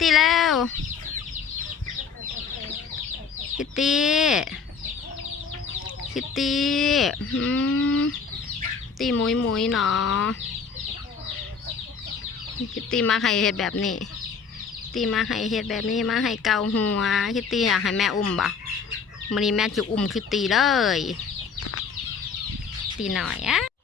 ตี้แล้วคิตตี้ คิตตี้ตีมุยมุยเนาะคิตตี้มาให้เห็ดแบบนี้ ตีมาให้เห็ดแบบนี้มาให้เกาหัว คิตตี้อยากให้แม่อุ้มบ่มันนี้แม่จะอุ้มคิตตี้เลย ตีหน่อยอะ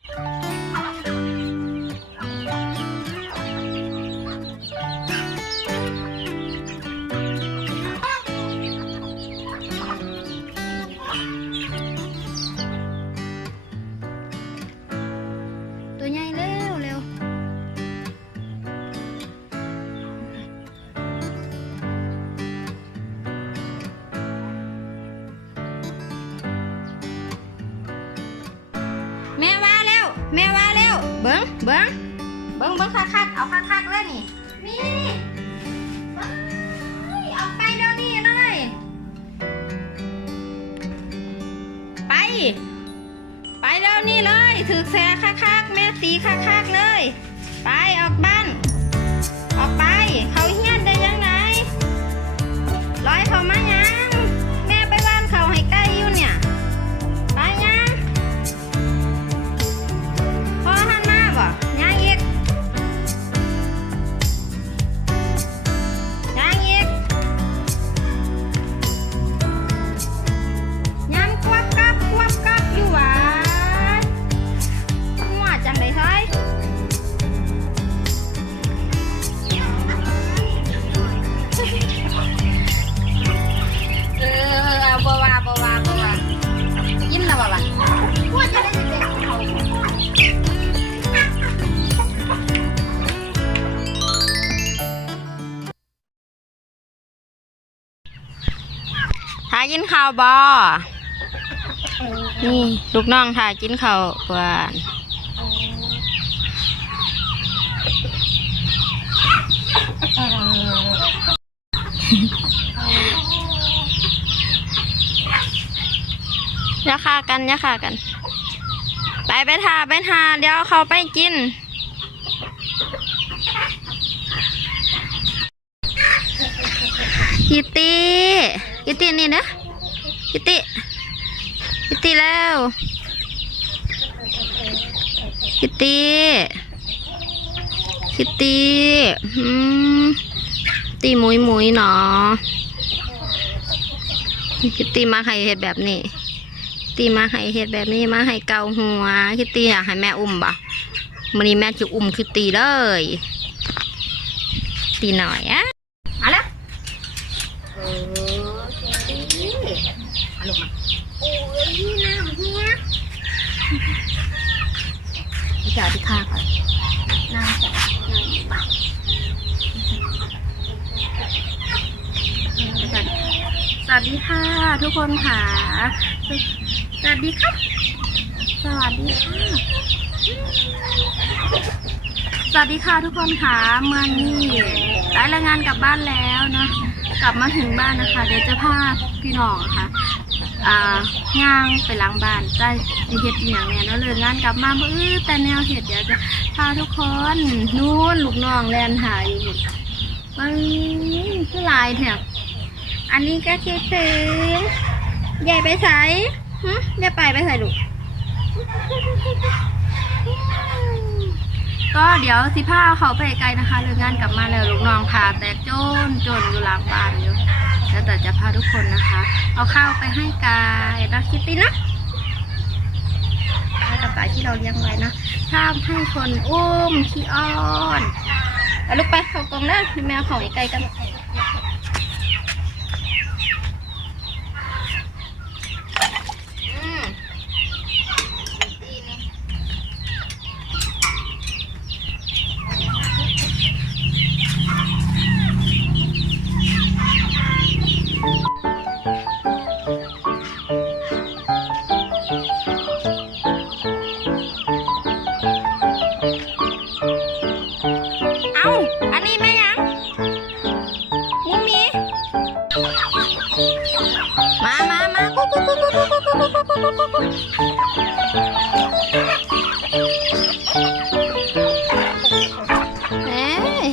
งเบิ้งคักคักๆเอาคักคักๆเลยนี่นี่ไปเอาไปเดี๋ยวนี้เลยไป ไปเดี๋ยวนี้เลยถือแสคักๆแม่ตีคักๆเลย ไปออกบ้าน ออกไปเขาเฮี้ย ถ่ายกินข้าวบ่นี่ลูกน้องถ่ายกินข้าวเพื่อนอย่าฆ่ากันอย่าฆ่ากัน ไปไปทาไปทาเดี๋ยวเขาไปกิน กิตตี้กิตี้นี่นะกิตตี้กิตี้แล้วกิตตี้กิตตี้อืมตีมุยมุยเนาะกิตตี้มาให้เห็ดแบบนี้ตีมาให้เฮ็ดแบบนี้มาให้เกาหัวคิตตี้อยากให้แม่อุ้มบ่มันนี้แม่จะอุ้มคิตตี้เลย ตีหน่อยอะมาแล้วเออคิตตี้ เอาลูกมาโอ้ยน้ำเฮียพี่จ๋าที่ข้าก่อนน้ำจ๋าน้ำปากสวัสดีค่ะ ทุกคนค่ะ สวัสดีครับ สวัสดีค่ะ สวัสดีค่ะทุกคนค่ะเมื่อนี้ได้รายงานกลับบ้านแล้วเนาะกลับมาถึงบ้านนะคะ เดี๋ยวจะพาพี่น้องค่ะ อ่าย่างไปล้างบ้านได้สิเฮ็ดอหย่างเนี้ยเนาะเลยงานกลับมาบ่อื้อแต่แนวเฮ็ดเดี๋ยวจะพาทุกคนนู่นลูกน้องแลนหาอยู่หมดมันคือหลายแถบอันนี้ก็คิดถึงยายไปใส่หึยายไปไปใส่ลูกก็เดี๋ยวสิพาเขาไปไกลนะคะเลิกงานกลับมาแล้วลูกน้องพาแตกโจนจนอยู่หลังบ้านอยู่ แล้วแต่จะพาทุกคนนะคะ เอาข้าวไปให้กายนะคิตตี้นะให้กับกายที่เราเลี้ยงไว้นะห้ามให้คนอุ้มขี้อ้อนเอาลูกไปเข้ากองนะแมวของไกลกัน ねえ。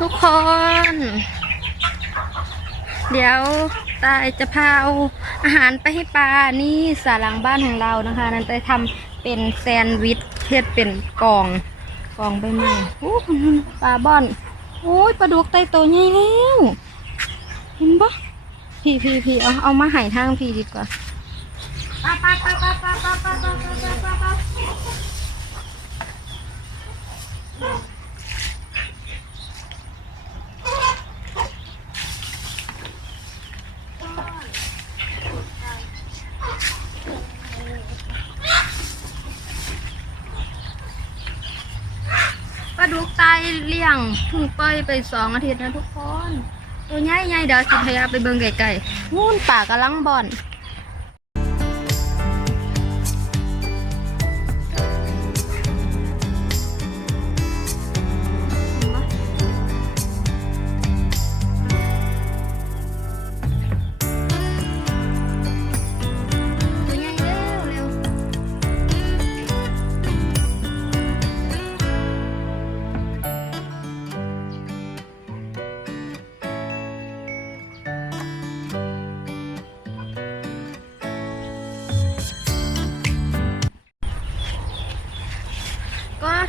ทุกคน เดี๋ยวตายจะพาเอาอาหารไปให้ปลา นี่สาหลังบ้านของเรานะคะ นั้นไปทำเป็นแซนด์วิชเทียดเป็นกล่องกล่องใบไม้โอ้ปลาบอน โอ้ยปลาดุกไตโตใหญ่แล้วเห็นปะพี่พี่พี่เอาเอามาหายทางพี่ดีกว่าปลาปลาปลาปลาปลาปลาปลาปลาปลาปลา ปลาดุกตายเลี้ยงเพิ่งปล่อยไปสองอาทิตย์นะทุกคน ตัวใหญ่ใหญ่ๆเดี๋ยวสิพยาไปเบิ่งไกลๆนู่นป่ากำลังบ่อน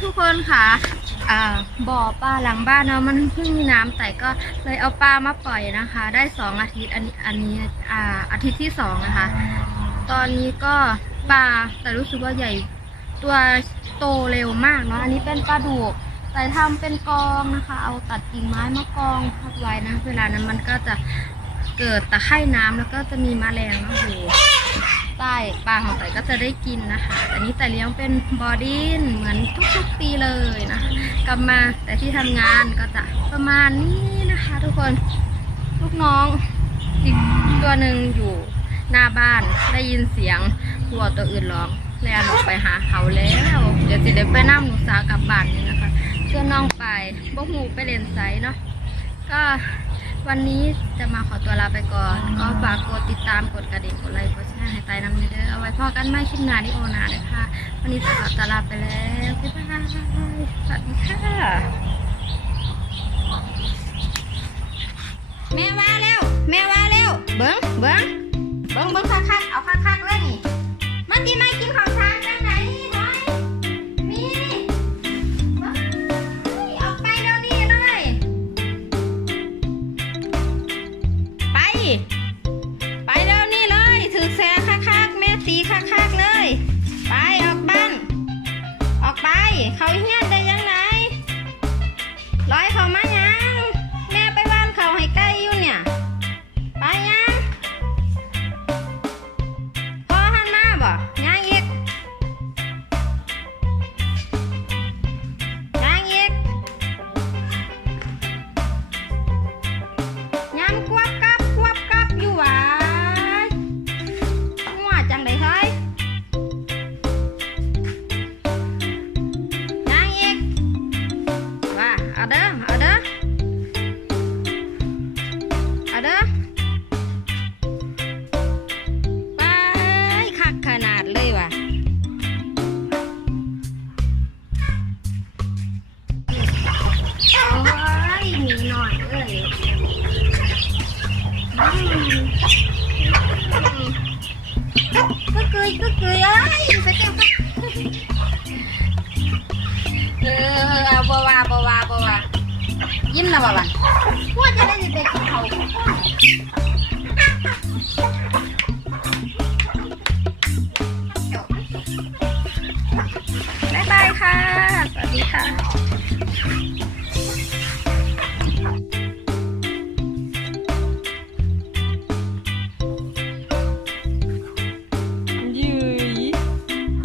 ทุกคนค่ะอ่าบ่อปลาหลังบ้านเนาะมันเพิ่งมีน้ำแต่ก็เลยเอาปลามาปล่อยนะคะ ได้สองอาทิตย์อันนี้อันนี้อาทิตย์ที่สองนะคะ ตอนนี้ก็ปลาแต่รู้สึกว่าใหญ่ตัวโตเร็วมากเนาะอันนี้เป็นปลาดุกแต่ทำเป็นกองนะคะ เอาตัดกิ่งไม้มากองพักไว้นะ เวลานั้นมันก็จะเกิดตะไคร่น้ำแล้วก็จะมีแมลงนะโอ้โห ใต้ปลาของไต่ก็จะได้กินนะคะแต่นี้แต่เลี้ยงเป็นบอดี้นเหมือนทุกๆปีเลยนะกลับมาแต่ที่ทำงานก็จะประมาณนี้นะคะ ทุกคนลูกน้องอีกตัวหนึ่งอยู่หน้าบ้านได้ยินเสียงวัวตัวอื่นร้องแล่นออกไปหาเขาแล้ว เดี๋ยวสิเดี๋ยวไปนั่งหนูสากลับบ้านนี่นะคะเพื่อนน้องไปบ่หูไปเล่นไซส์เนาะก็ วันนี้จะมาขอตัวลาไปก่อน ก็ฝากกดติดตามกดกระดิ่งกดไลค์กดแชร์ให้ไตน้ำเด้อเอาไว้พอกันไม่คลิปหน้าที่โอนาเลยค่ะ วันนี้จะขอตัวลาไปแล้วบ๊ายบายสวัสดีค่ะ แม่ว่าแล้วแม่ว่าแล้วเบิ้งเบิ้งเบิ้งเบิ้งคักๆเอาคักๆเลยนี่มาตีไม่กินข้าวช้าง เขาเฮี้ยน เออเอาบวาบวาบวายิ้มนะบวาว่าจะได้จะไปกินเขา